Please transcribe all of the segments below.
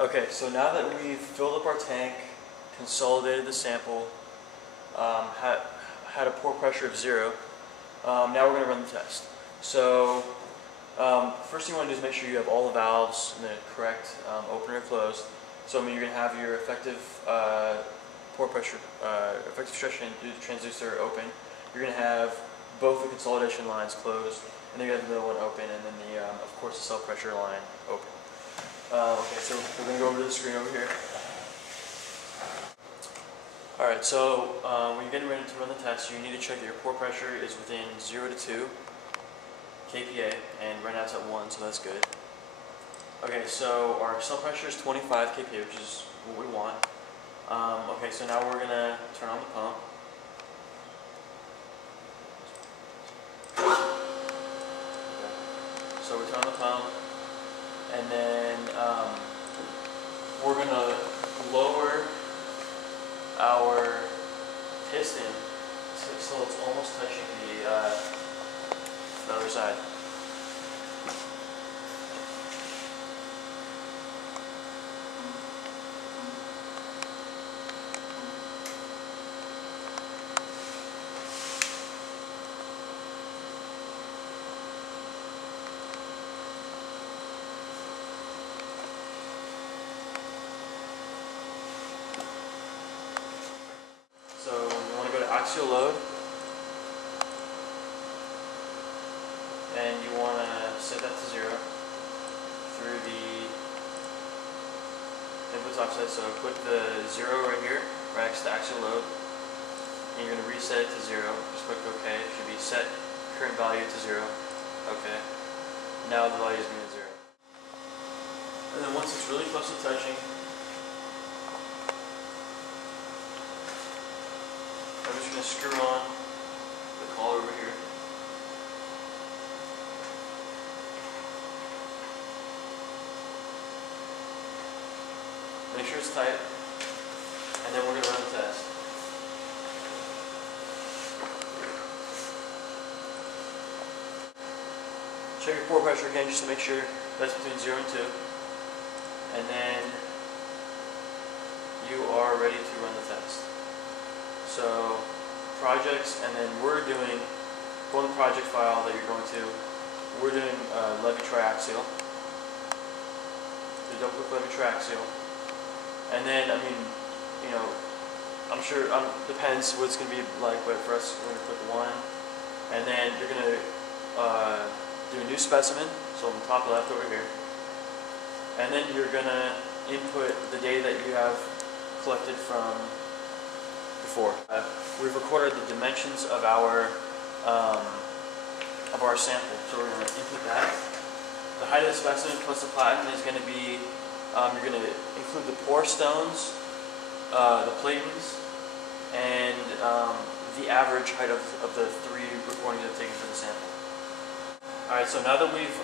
Okay, so now that we've filled up our tank, consolidated the sample, had a pore pressure of 0, now we're going to run the test. So first thing you want to do is make sure you have all the valves in the correct open or closed. So you're going to have your effective pore pressure, effective stretch transducer open. You're going to have both the consolidation lines closed, and then you have the middle one open, and then of course the cell pressure line open. Okay, so we're going to go over to the screen over here. Alright, so when you're getting ready to run the test, you need to check that your pore pressure is within 0 to 2 kPa, and right now it's at 1, so that's good. Okay, so our cell pressure is 25 kPa, which is what we want. Okay, so now we're going to turn on the pump. Okay. So we turn on the pump, and then we're going to lower our piston so it's almost touching the other side. So you want to go to axial load, and you want to set that to 0 through the inputs offset. So put the 0 right here, right next to axial load, and you're going to reset it to 0. Just click OK. It should be set current value to 0. OK. Now the value is going to 0. And then once it's really close to touching, I'm just going to screw on the collar over here. Make sure it's tight, and then we're going to run the test. Check your pore pressure again just to make sure that's between 0 and 2. And then you are ready to run the test. So projects, and then we're doing, go on the project file that you're going to, we're doing levy triaxial. So double click levy triaxial. And then, I mean, you know, I'm sure, depends what it's going to be like, but for us, we're going to click 1. And then you're going to do a new specimen, so on the top left over here. And then you're going to input the data that you have collected from before. We've recorded the dimensions of our sample, so we're going to input that. The height of the specimen plus the platen is going to be, you're going to include the pore stones, the platens, and the average height of the 3 recordings I've taken for the sample. Alright, so now that we've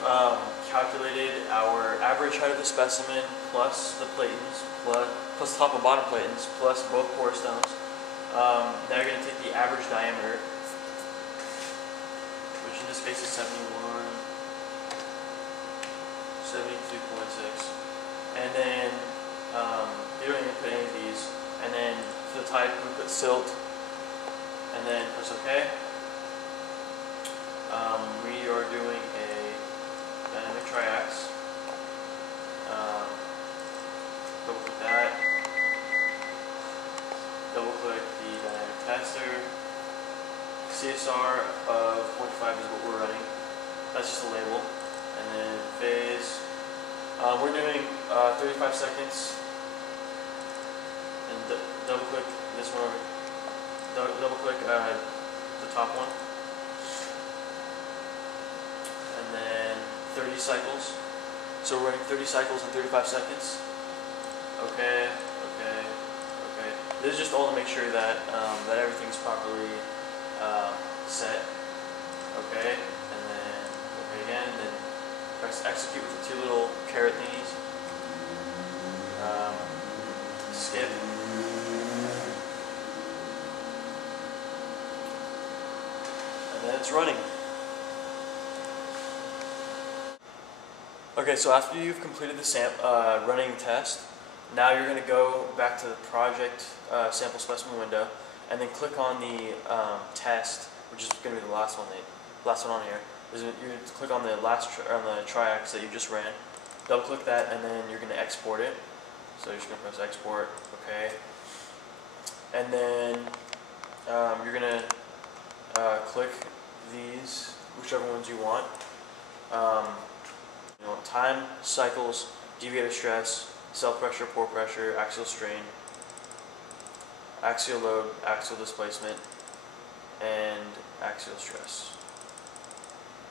calculated our average height of the specimen plus the platens, plus top and bottom platens, plus both pore stones, now you're going to take the average diameter, which in this case is 72.6, and then you don't even put any of these, and then for the type we put silt, and then press OK. We are doing a dynamic triax. Double click that. Double click the dynamic tester. CSR of 0.5 is what we're running. That's just a label. And then phase. We're doing 35 seconds. And double click this one over. Double click the top one. And then 30 cycles. So we're running 30 cycles in 35 seconds. Okay, okay, okay. This is just all to make sure that that everything's properly set. Okay, and then okay again, and then press execute with the 2 little caret thingies. Skip. And then it's running. Okay. Okay, so after you've completed the running test, now you're going to go back to the project sample specimen window, and then click on the test, which is going to be the last one on here. You're going to click on the on the triax that you just ran. Double click that, and then you're going to export it. So you're just going to press export, okay. And then you're going to click these, whichever ones you want. Time, cycles, deviator stress, cell pressure, pore pressure, axial strain, axial load, axial displacement, and axial stress.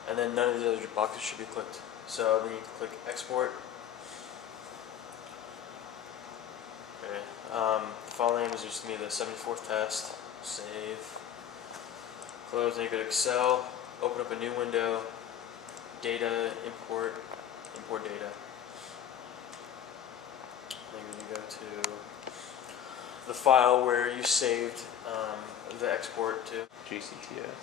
And then none of the other boxes should be clicked. So then you can click export. Okay. The file name is just going to be the 74th test. Save. Close. Then you go to Excel. Open up a new window. Data, import data. Then you're going to go to the file where you saved the export to. GCTS.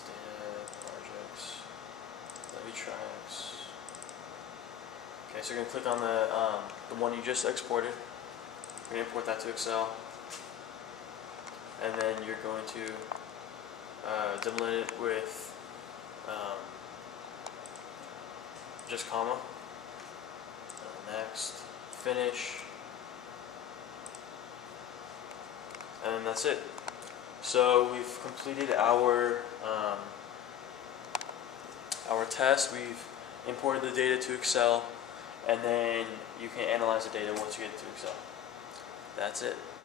Data, projects, Triax. Okay, so you're going to click on the one you just exported. You're going to import that to Excel. And then you're going to delimit it with just comma. Next, finish. And that's it. So we've completed our test. We've imported the data to Excel, and then you can analyze the data once you get it to Excel. That's it.